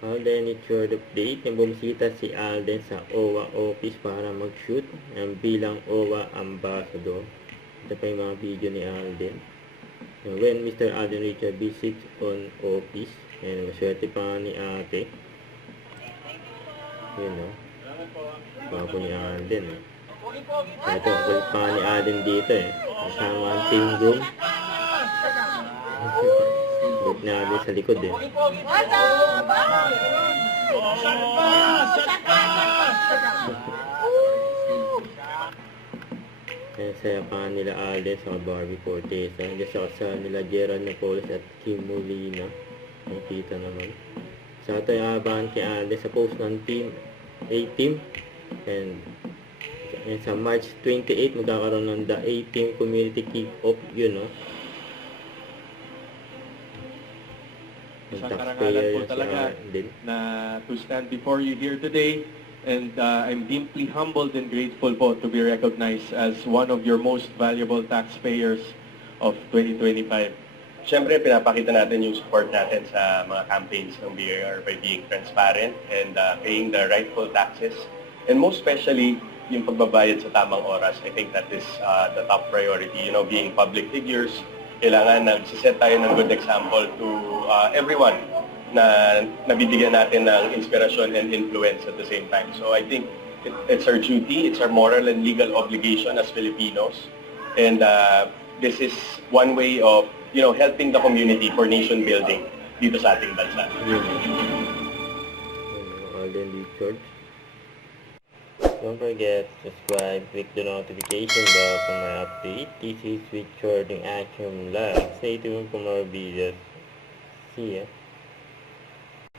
Alden, it's your update na bumisita si Alden sa OWA office para mag-shoot bilang OWA ambassador. Ito pa yung mga video ni Alden. When Mr. Alden Richard visits on office, maswerte pa ni ate. Yun o. Bago ni Alden eh. Ito, kulit pa ni Alden dito eh. Kasama ang team room. Kulit na Alden sa likod eh. Kaya saya pa nila Alden sa Barbie Fortesa. Hindi sa kasal nila Gerald Napoles at Kim Molina. Nakita naman. Sa ito ay abangan kay Alden sa post ng team A-Team. And sa March 28 magkakaroon ng the A-Team Community Kick-Off. Yun, no? Isang karangalan po talaga na to stand before you here today, and I'm deeply humbled and grateful po to be recognized as one of your most valuable taxpayers of 2025. Siyempre, pinapakita natin yung support natin sa mga campaigns ng BIR by being transparent and paying the rightful taxes. And most especially, yung pagbabayad sa tamang oras. I think that is the top priority. You know, being public figures, kailangan nagsiset tayo ng good example to everyone na nabibigyan natin ng inspirasyon and influence at the same time. So I think it's our duty, it's our moral and legal obligation as Filipinos. And this is one way of, you know, helping the community for nation building dito sa ating bansa. Alden Richard. Don't forget to subscribe, click the notification bell for my update. This is Richard in Action Live. Stay tuned for more videos. See ya.